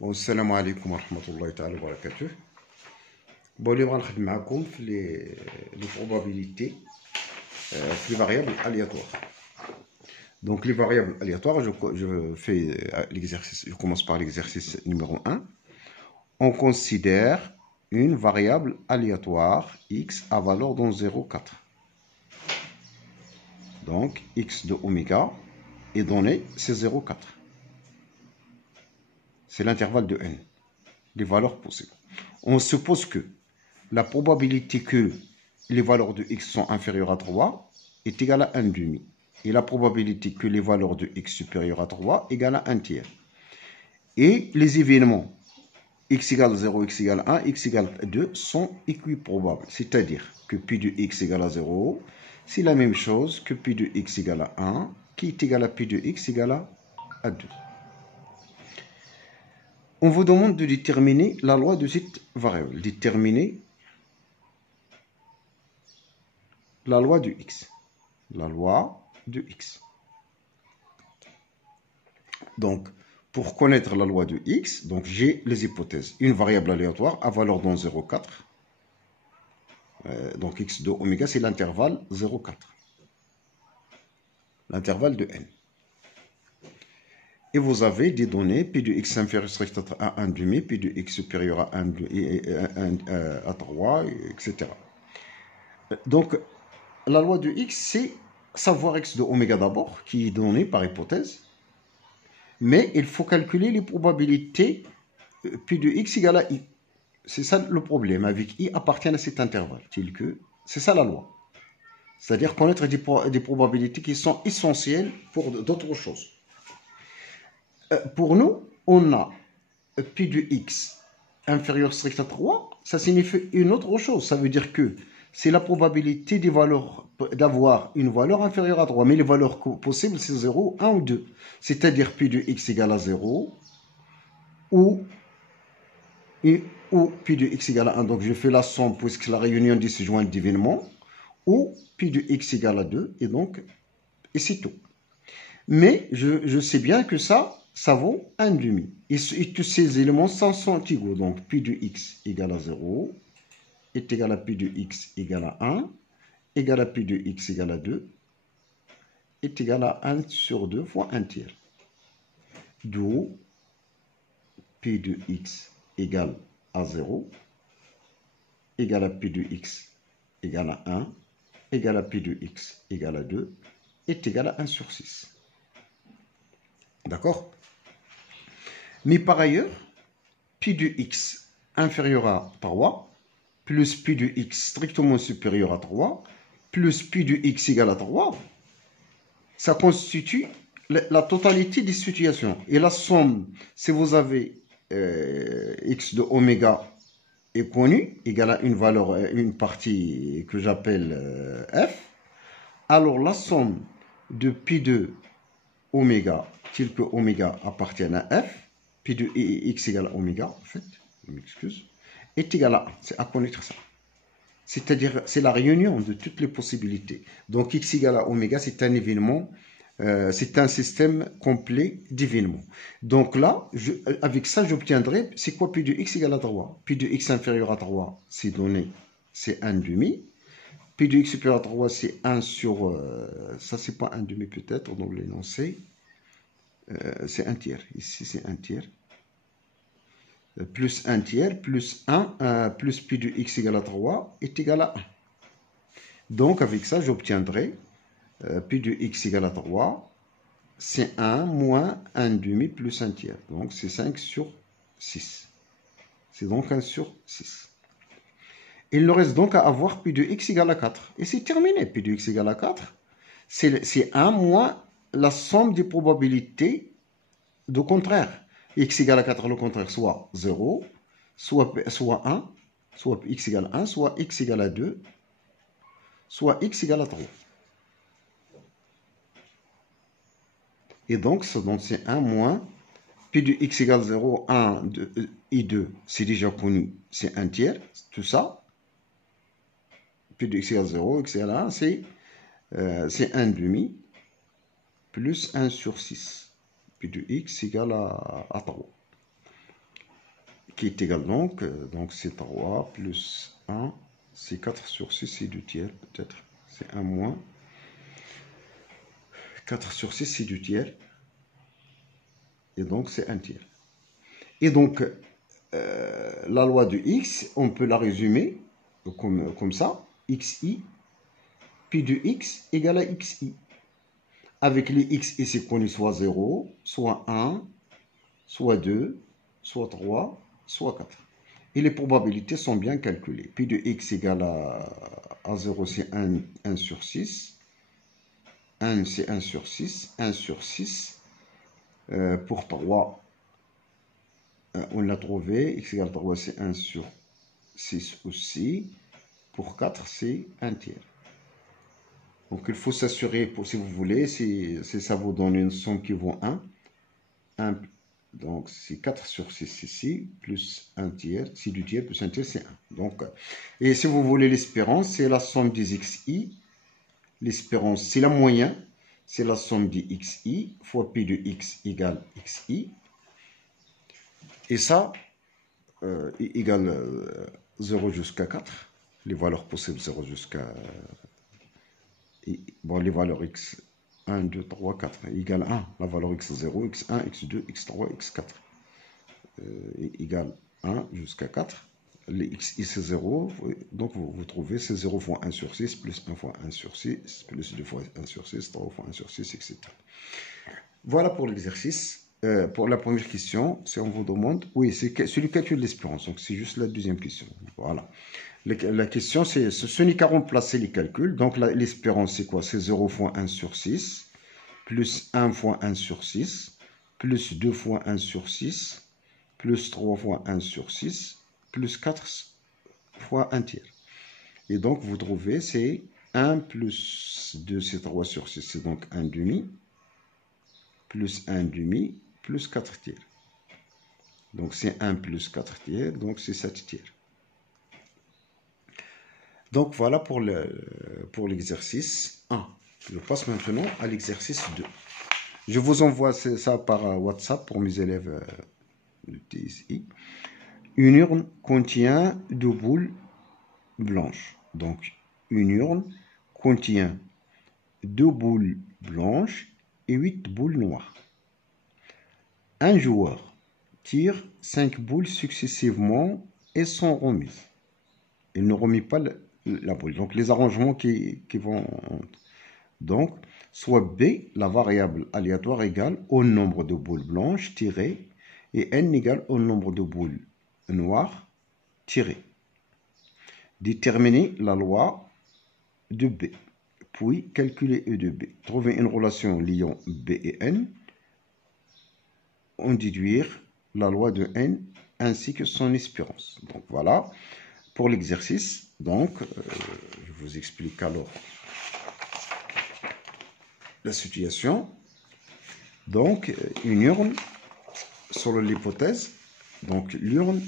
Bon, salam alaikum wa rahmatullahi ta'ala wa barakatuh. Bon, je vais vous parler les probabilités, les variables aléatoires. Donc, les variables aléatoires, je fais l'exercice, je commence par l'exercice numéro 1. On considère une variable aléatoire x à valeur dans 0,4. Donc, x de oméga est donné, c'est 0,4. C'est l'intervalle de n, les valeurs possibles. On suppose que la probabilité que les valeurs de x sont inférieures à 3 est égale à 1 demi. Et la probabilité que les valeurs de x supérieures à 3 est égale à 1 tiers. Et les événements x égale 0, x égale 1, x égale 2 sont équiprobables. C'est-à-dire que pi de x égale à 0, c'est la même chose que pi de x égale à 1, qui est égal à pi de x égale à 2. On vous demande de déterminer la loi de cette variable. Déterminer la loi de x. La loi de x. Donc, pour connaître la loi de x, donc j'ai les hypothèses. Une variable aléatoire à valeur dans 0,4. Donc, x de oméga, c'est l'intervalle 0,4. L'intervalle de n. Et vous avez des données, p de x inférieur à 1 demi, p de x supérieur à 1, à 3, etc. Donc, la loi de x, c'est savoir x de oméga d'abord, qui est donné par hypothèse. Mais il faut calculer les probabilités p de x égale à i. C'est ça le problème avec i appartient à cet intervalle. C'est ça la loi. C'est-à-dire connaître des probabilités qui sont essentielles pour d'autres choses. Pour nous, on a p de x inférieur strict à 3. Ça signifie une autre chose. Ça veut dire que c'est la probabilité des valeurs d'avoir une valeur inférieure à 3. Mais les valeurs possibles, c'est 0, 1 ou 2. C'est-à-dire p de x égale à 0 ou pi de x égale à 1. Donc je fais la somme puisque la réunion dit se joint d'événements. Ou pi de x égale à 2. Et c'est tout. Mais je sais bien que ça vaut 1 demi. Et tous ces éléments sont égaux. Donc pi de x égale à 0 est égal à pi de x égale à 1, égal à pi de x égale à 2, est égal à 1 sur 2 fois 1 tiers. D'où pi de x égale à 0, égal à pi de x égale à 1, égal à pi de x égale à 2, est égal à 1 sur 6. D'accord? Mais par ailleurs, pi de x inférieur à 3, plus pi de x strictement supérieur à 3, plus pi de x égale à 3, ça constitue la totalité des situations. Et la somme, si vous avez x de oméga est connue, égale à une valeur, une partie que j'appelle f, alors la somme de pi de oméga, tel que oméga appartient à f, pi de x égale à oméga, en fait, je m'excuse, est égal à 1. C'est à connaître ça. C'est-à-dire, c'est la réunion de toutes les possibilités. Donc, x égale à oméga, c'est un événement, c'est un système complet d'événements. Donc là, avec ça, j'obtiendrai, c'est quoi pi de x égale à 3? Pi de x inférieur à 3, c'est donné, c'est 1 demi. Pi de x supérieur à 3, c'est 1 sur... ça, c'est pas 1 demi peut-être, donc l'énoncé. C'est 1 tiers. Ici, c'est 1 tiers. Plus 1 tiers, plus 1, plus pi de x égale à 3 est égal à 1. Donc, avec ça, j'obtiendrai pi de x égale à 3, c'est 1 moins 1 demi plus 1 tiers. Donc, c'est 5 sur 6. C'est donc 1 sur 6. Il nous reste donc à avoir pi de x égale à 4. Et c'est terminé. Pi de x égale à 4, c'est 1 moins la somme des probabilités de contraire. X égale à 4, le contraire, soit 0, soit 1, soit x égale à 1, soit x égale à 2, soit x égale à 3. Et donc, c'est 1 moins pi de x égale 0, 1, 2, et 2, c'est déjà connu, c'est 1 tiers, tout ça. Pi de x égale 0, x égale 1, c'est 1 demi, plus 1 sur 6. Pi de x égale à 3. qui est égal donc c'est 3 plus 1, c'est 4 sur 6, c'est 2 tiers peut-être. C'est 1 moins 4 sur 6, c'est 2 tiers. Et donc c'est 1 tiers. Et donc la loi de x, on peut la résumer comme ça. xi, pi de x égale à xi. Avec les x ici connus soit 0, soit 1, soit 2, soit 3, soit 4. Et les probabilités sont bien calculées. Pi de x égale à 0, c'est 1 sur 6. 1, c'est 1 sur 6. 1 sur 6. Pour 3, on l'a trouvé. X égale 3, c'est 1 sur 6 aussi. Pour 4, c'est 1 tiers. Donc, il faut s'assurer, si vous voulez, si ça vous donne une somme qui vaut 1, donc c'est 4 sur 6 ici, plus 1 tiers, c'est 2 tiers, plus 1 tiers, c'est 1. Donc, et si vous voulez l'espérance, c'est la somme des xi. L'espérance, c'est la moyenne, c'est la somme des xi fois pi de x égale xi. Et ça, égale 0 jusqu'à 4. Les valeurs possibles, 0 jusqu'à... Bon, les valeurs x, 1, 2, 3, 4, égale 1. La valeur x0, x1, x2, x3, x4 égale 1 jusqu'à 4. Les xi, c'est 0. Donc, vous trouvez, c'est 0 fois 1 sur 6, plus 1 fois 1 sur 6, plus 2 fois 1 sur 6, 3 fois 1 sur 6, etc. Voilà pour l'exercice. Pour la première question, si on vous demande, oui, c'est le calcul de l'espérance. Donc, c'est juste la deuxième question. Voilà. La question, ce n'est qu'à remplacer les calculs. Donc, l'espérance, c'est quoi? C'est 0 fois 1 sur 6, plus 1 fois 1 sur 6, plus 2 fois 1 sur 6, plus 3 fois 1 sur 6, plus 4 fois 1 tiers. Et donc, vous trouvez, c'est 1 plus 2, c'est 3 sur 6, c'est donc 1 demi, plus 1 demi, plus 4 tiers. Donc, c'est 1 plus 4 tiers, donc c'est 7 tiers. Donc, voilà pour l'exercice 1. Je passe maintenant à l'exercice 2. Je vous envoie ça par WhatsApp pour mes élèves de TSI. Une urne contient 2 boules blanches. Donc, une urne contient 2 boules blanches et 8 boules noires. Un joueur tire 5 boules successivement et sont remises. Il ne remet pas la boule. Donc, les arrangements qui vont... Donc, soit B, la variable aléatoire égale au nombre de boules blanches tirées et N égale au nombre de boules noires tirées. Déterminer la loi de B, puis calculer E de B. Trouver une relation liant B et N. En déduire la loi de N ainsi que son espérance. Donc, voilà pour l'exercice. Donc, je vous explique alors la situation. Donc, une urne, selon l'hypothèse, donc l'urne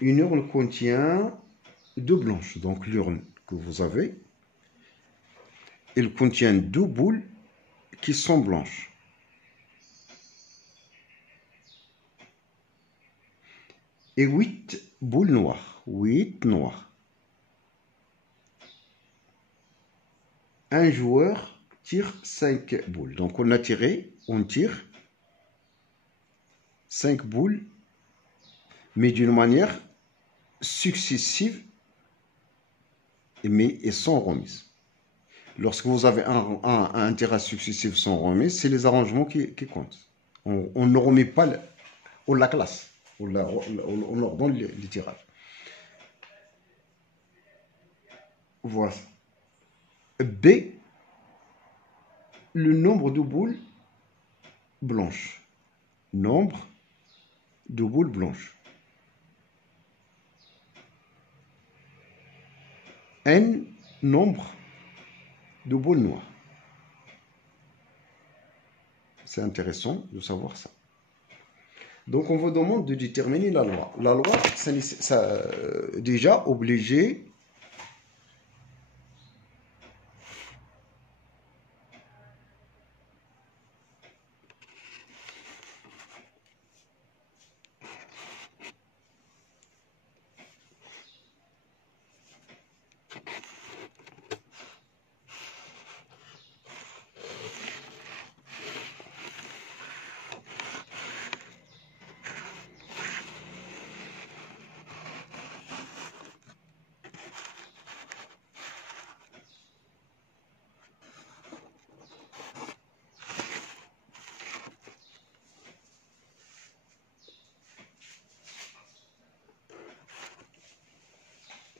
une urne contient 2 blanches. Donc, l'urne que vous avez, elle contient 2 boules qui sont blanches. Et 8 boules noires. 8 noires. Un joueur tire 5 boules. Donc, on tire 5 boules, mais d'une manière successive, mais sans remise. Lorsque vous avez un tirage successif sans remise, c'est les arrangements qui comptent. On ne remet pas, on la classe, on leur donne les tirages. Voilà. B, le nombre de boules blanches. Nombre de boules blanches. N, nombre de boules noires. C'est intéressant de savoir ça. Donc, on vous demande de déterminer la loi. La loi, ça déjà obligé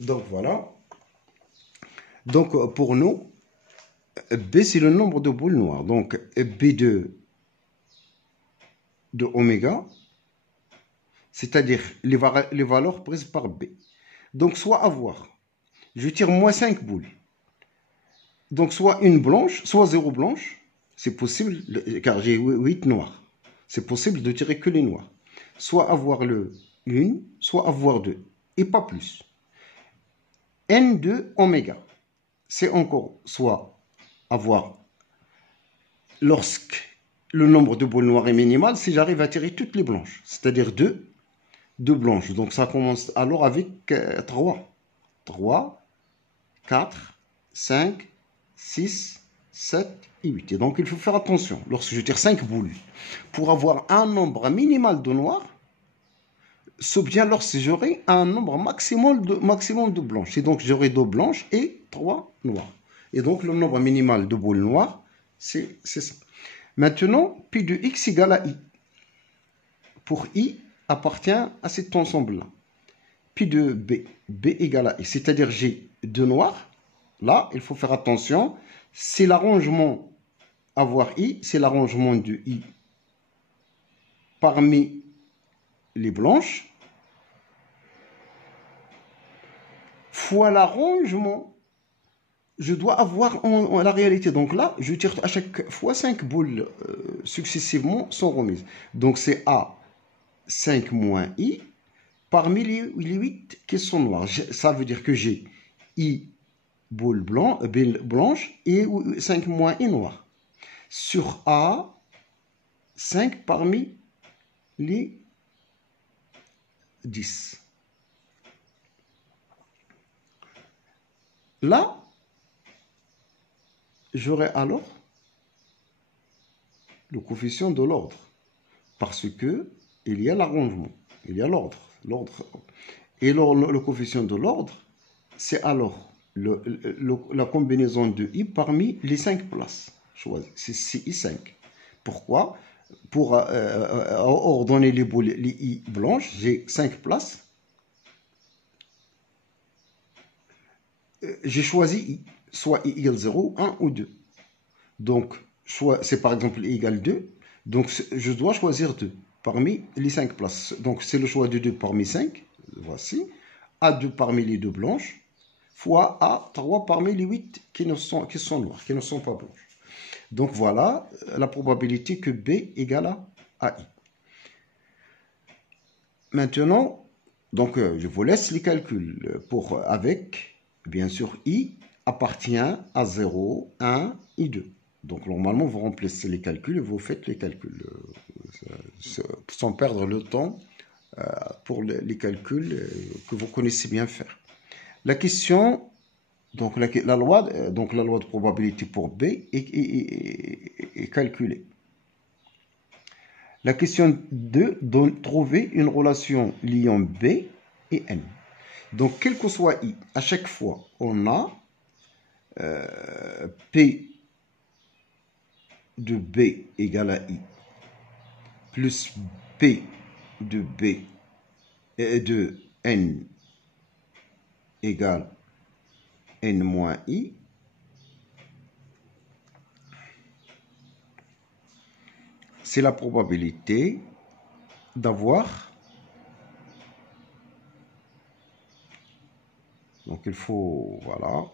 Donc voilà. Donc pour nous, B c'est le nombre de boules noires. Donc B de oméga, c'est-à-dire les valeurs prises par B. Donc soit avoir, je tire moins 5 boules. Donc soit une blanche, soit 0 blanche. C'est possible, car j'ai 8 noirs. C'est possible de tirer que les noirs. Soit avoir une, soit avoir 2. Et pas plus. N de oméga, c'est encore soit avoir, lorsque le nombre de boules noires est minimal, si j'arrive à tirer toutes les blanches, c'est-à-dire 2 blanches. Donc ça commence alors avec 3. 3, 4, 5, 6, 7 et 8. Et donc il faut faire attention. Lorsque je tire 5 boules, pour avoir un nombre minimal de noirs, s'obtient lorsque j'aurai un nombre maximum de blanches. Et donc j'aurai 2 blanches et 3 noirs. Et donc le nombre minimal de boules noires, c'est ça. Maintenant, P de X égale à I. Pour I appartient à cet ensemble-là. P de B égale à I. C'est-à-dire j'ai 2 noirs. Là, il faut faire attention. C'est l'arrangement, avoir I, c'est l'arrangement de I parmi les blanches, fois l'arrangement, je dois avoir en la réalité. Donc là, je tire à chaque fois 5 boules successivement sans remise. Donc c'est A 5 moins I parmi les 8 qui sont noires. Ça veut dire que j'ai I boule blanche et 5 moins I noir. Sur A, 5 parmi les 10. Là, j'aurai alors le coefficient de l'ordre. Parce que il y a l'arrangement, il y a l'ordre. Et le coefficient de l'ordre, c'est alors la combinaison de I parmi les 5 places. C'est I5. Pourquoi? Pour ordonner les boules, les I blanches, j'ai 5 places. J'ai choisi I, soit I égale 0, 1 ou 2. Donc, c'est par exemple I égale 2. Donc, je dois choisir 2 parmi les 5 places. Donc, c'est le choix de 2 parmi 5. Voici. A2 parmi les 2 blanches, fois A3 parmi les 8 qui sont noires, qui ne sont pas blanches. Donc, voilà la probabilité que B égale à I. Maintenant, donc, je vous laisse les calculs avec, bien sûr, I appartient à 0, 1 et 2. Donc, normalement, vous remplissez les calculs et vous faites les calculs sans perdre le temps pour les calculs que vous connaissez bien faire. La question, donc la loi de probabilité pour B est calculée. La question 2 donne trouver une relation liant B et N. Donc, quel que soit I, à chaque fois, on a P de B égale à I plus P de B et de N égale N moins I. C'est la probabilité d'avoir, donc il faut, voilà,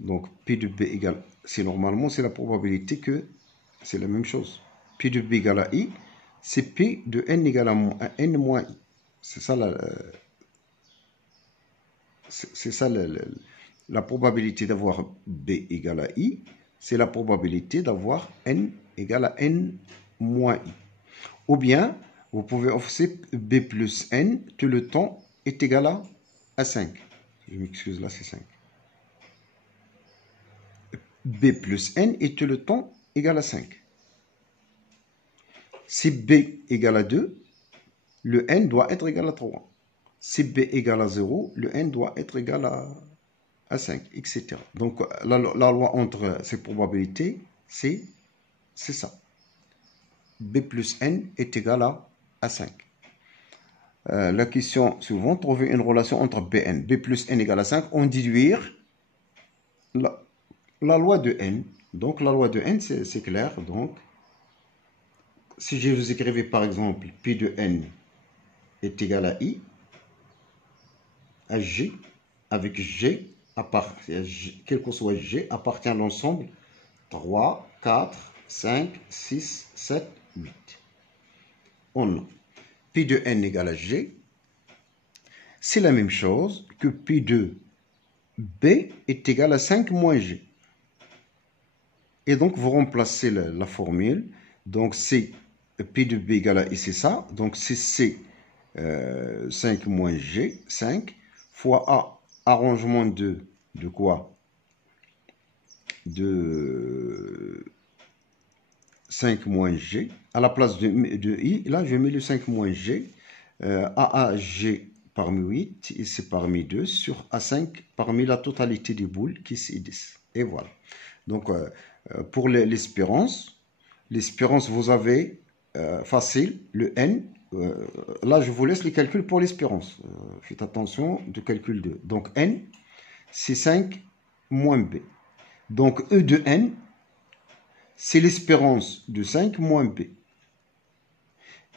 donc P de B égale, c'est normalement, c'est la probabilité que c'est la même chose. P de B égale à I, c'est P de N égale à N moins I. C'est ça la probabilité d'avoir B égale à I, c'est la probabilité d'avoir N égale à N moins I. Ou bien, vous pouvez offrir B plus N, tout le temps est égal à 5. Je m'excuse, là c'est 5. B plus N et tout le temps égal à 5. Si B égale à 2, le N doit être égal à 3. Si B égale à 0, le N doit être égal à 5, etc. Donc, la loi entre ces probabilités, c'est ça. B plus N est égal à 5. La question suivante, trouver une relation entre Bn. B plus n égale à 5. On déduire la loi de n. Donc la loi de n, c'est clair. Donc, si je vous écrivais par exemple P de n est égal à I, à G, avec G, quel que soit G, appartient à l'ensemble 3, 4, 5, 6, 7, 8. On a P de n égale à G. C'est la même chose que P de B est égal à 5 moins G. Et donc, vous remplacez la formule. Donc, c'est P de B égale à I, c'est ça. Donc, c'est C 5 moins G, 5, fois A, arrangement de quoi? De 5 moins G. À la place de I, là, je mets le 5 moins G. AAG parmi 8, et c'est parmi 2, sur A5 parmi la totalité des boules qui c'est 10. Et voilà. Donc, pour l'espérance, vous avez facile, le N. Là, je vous laisse les calculs pour l'espérance. Faites attention de calcul 2. Donc, N, c'est 5 moins B. Donc, E de N, c'est l'espérance de 5 moins B.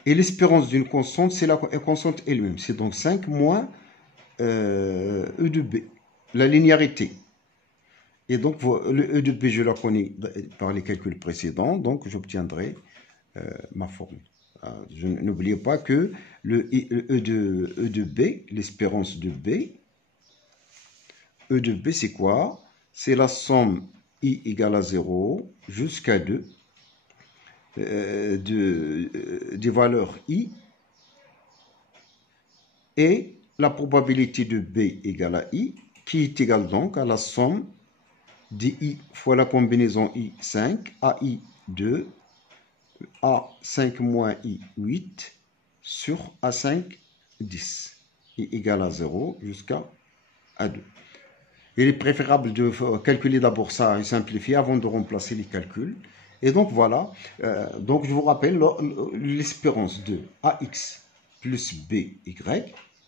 Et l'espérance d'une constante, c'est la constante elle-même. C'est donc 5 moins E de B. La linéarité. Et donc, le E de B, je la connais par les calculs précédents. Donc, j'obtiendrai ma formule. N'oubliez pas que le E de B, l'espérance de B, E de B, c'est quoi? C'est la somme I égale à 0 jusqu'à 2 des valeurs I et la probabilité de B égale à I, qui est égale donc à la somme dI fois la combinaison I5, AI2, A5 moins I8 sur A5, 10. I égale à 0 jusqu'à A2. Il est préférable de calculer d'abord ça et simplifier avant de remplacer les calculs. Et donc voilà, donc je vous rappelle l'espérance de AX plus BY,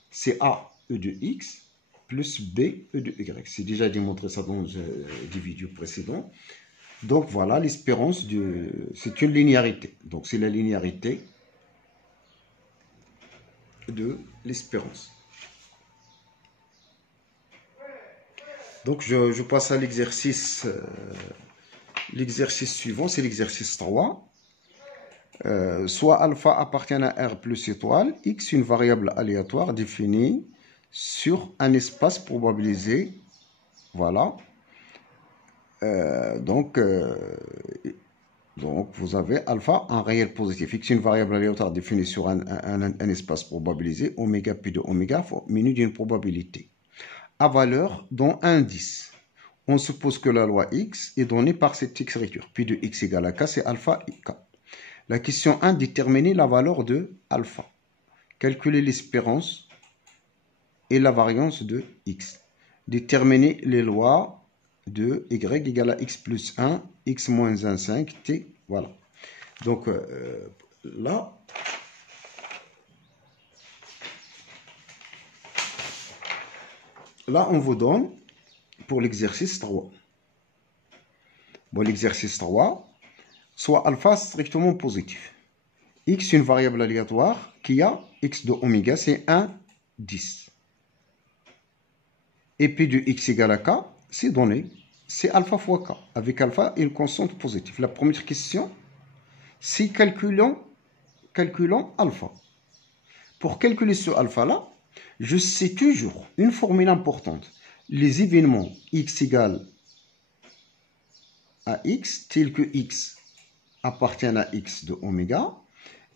c'est A E de X plus B E de Y. C'est déjà démontré ça dans des vidéos précédentes. Donc voilà, l'espérance, c'est une linéarité. Donc c'est la linéarité de l'espérance. Donc je passe à l'exercice suivant, c'est l'exercice 3. Soit alpha appartient à R plus étoile, X une variable aléatoire définie sur un espace probabilisé. Voilà. Donc vous avez alpha un réel positif. X une variable aléatoire définie sur un espace probabilisé, oméga pi de oméga menu d'une probabilité à valeur dont indice. On suppose que la loi X est donnée par cette écriture. Pi de X égale à K, c'est alpha et K. La question 1, déterminer la valeur de alpha. Calculer l'espérance et la variance de X. Déterminer les lois de Y égale à X plus 1, X moins 1, 5, T. Voilà. Donc là, on vous donne pour l'exercice 3. Bon, l'exercice 3, soit alpha strictement positif. X, une variable aléatoire qui a X de oméga, c'est 1, 10. Et P de X égale à K, c'est donné. C'est alpha fois K, avec alpha et une constante positive. La première question, c'est calculons alpha. Pour calculer ce alpha-là, je sais toujours une formule importante. Les événements X égale à X, tels que X appartiennent à X de oméga,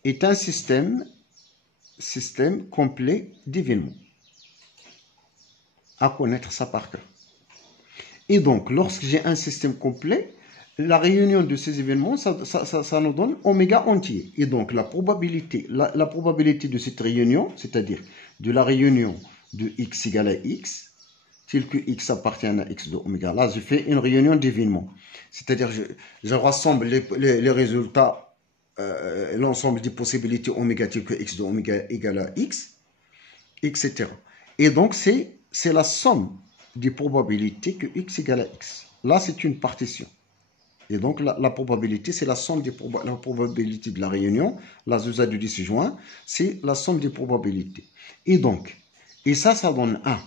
est un système complet d'événements. À connaître ça par cœur. Et donc, lorsque j'ai un système complet, la réunion de ces événements, ça nous donne oméga entier. Et donc, la probabilité de cette réunion, c'est-à-dire de la réunion de X égale à X, tel que X appartient à X de oméga. Là, je fais une réunion d'événements. C'est-à-dire, je rassemble les résultats, l'ensemble des possibilités oméga tel que X de oméga égale à X. etc. Et donc, c'est la somme des probabilités que x égale à x. Là, c'est une partition. Et donc, la probabilité, c'est la somme des la probabilité de la réunion. La ZUSA du 10 juin, c'est la somme des probabilités. Et donc, et ça donne 1.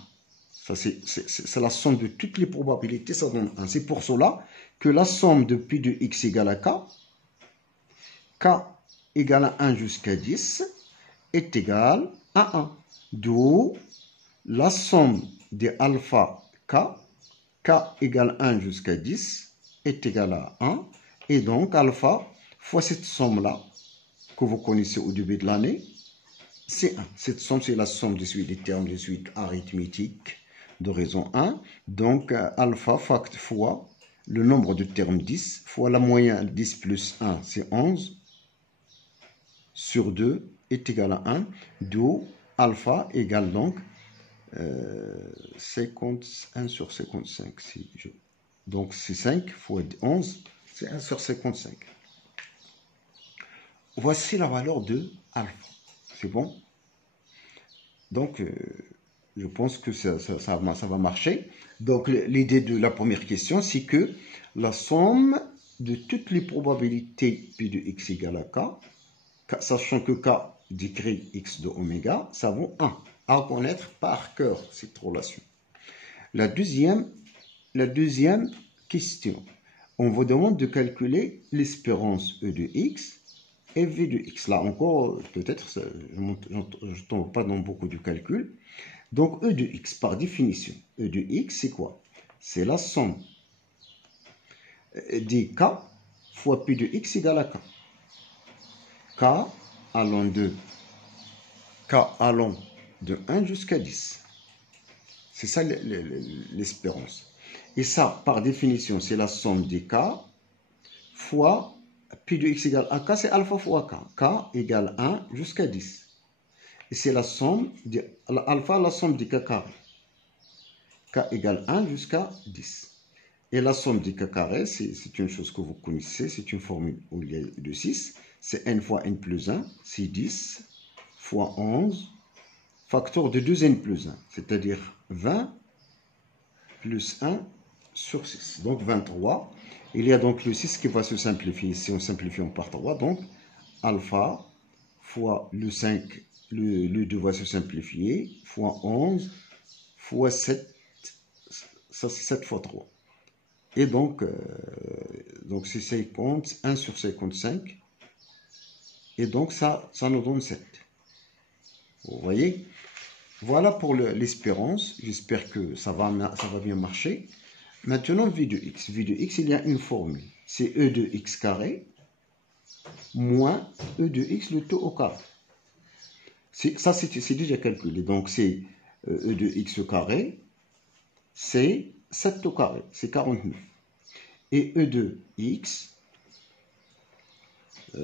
Ça, c'est la somme de toutes les probabilités, ça donne 1. C'est pour cela que la somme de pi de x égale à k égale à 1 jusqu'à 10, est égale à 1. D'où la somme de alpha k égale 1 jusqu'à 10, est égale à 1. Et donc, alpha fois cette somme-là, que vous connaissez au début de l'année, c'est 1. Cette somme, c'est la somme des suites des termes, des suites arithmétiques de raison 1. Donc, alpha fois le nombre de termes 10, fois la moyenne 10 plus 1, c'est 11, sur 2 est égal à 1, d'où alpha égale donc 1 sur 55. Donc, c'est 5 fois 11, c'est 1 sur 55. Voici la valeur de alpha. C'est bon? Donc, je pense que ça va marcher. Donc, l'idée de la première question, c'est que la somme de toutes les probabilités P de x égale à k, sachant que k décrit x de oméga, ça vaut 1. À connaître par cœur cette relation. La deuxième question, on vous demande de calculer l'espérance E de x et V de x. Là encore, peut-être, je ne tombe pas dans beaucoup de calculs. Donc, E de x, par définition, E de x, c'est quoi? C'est la somme des k fois P de x égale à k. K allant de 1 jusqu'à 10. C'est ça l'espérance. Et ça, par définition, c'est la somme des k fois P de x égale à k, c'est alpha fois k. K égale 1 jusqu'à 10. Et c'est la somme, alpha, la somme des k carré. K égale 1 jusqu'à 10. Et la somme des k carré, c'est une chose que vous connaissez, c'est une formule où il y a de 6. C'est n fois n plus 1, c'est 10 fois 11, facteur de 2n plus 1, c'est-à-dire 20 plus 1 sur 6, donc 23. Il y a donc le 6 qui va se simplifier, si on simplifie par 3, donc alpha fois le 5, le 2 va se simplifier, fois 11, fois 7, ça c'est 7 fois 3. Et donc c'est 50, 1 sur 55, et donc ça nous donne 7. Vous voyez? Voilà pour l'espérance. J'espère que ça va bien marcher. Maintenant, V de x. V de x, il y a une formule. C'est E de x carré moins E de x le taux au carré. Ça, c'est déjà calculé. Donc, c'est E de x au carré, c'est 7 au carré, c'est 49. Et E de x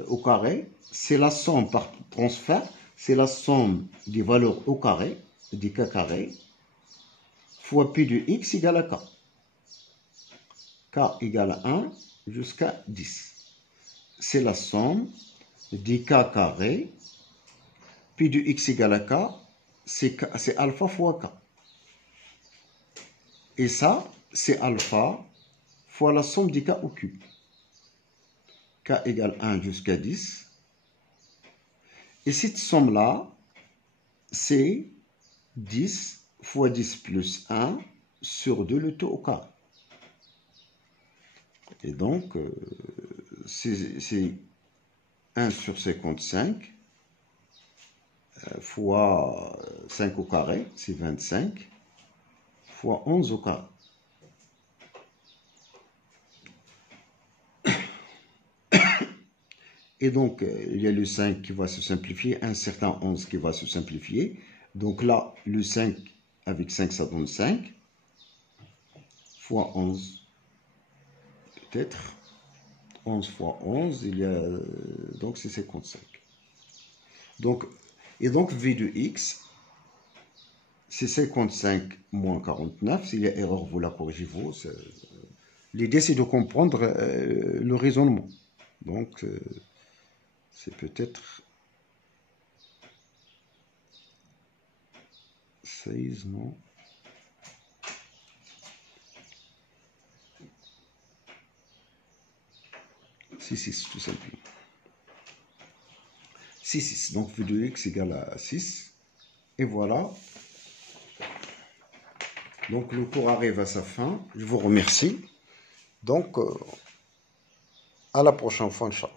au carré, c'est la somme par transfert, c'est la somme des valeurs au carré, des k carré, fois P de x égale à k. K égale à 1 jusqu'à 10. C'est la somme des k carré. P de x égale à k, c'est alpha fois k. Et ça, c'est alpha fois la somme des k au cube. K égale 1 jusqu'à 10. Et cette somme-là, c'est 10 fois 10 plus 1 sur 2 le taux au carré. Et donc, c'est 1 sur 55 fois 5 au carré, c'est 25, fois 11 au carré. Et donc, il y a le 5 qui va se simplifier, un certain 11 qui va se simplifier. Donc là, le 5 avec 5, ça donne 5, fois 11, peut-être. 11 fois 11, il y a, donc c'est 55. Donc, et donc, V de x, c'est 55 moins 49. S'il y a erreur, vous la corrigez vous. L'idée, c'est de comprendre le raisonnement. Donc, c'est peut-être 16, non. C'est tout simplement. 6. Donc, V de x égale à 6. Et voilà. Donc, le cours arrive à sa fin. Je vous remercie. Donc, à la prochaine fois, Inch'Allah.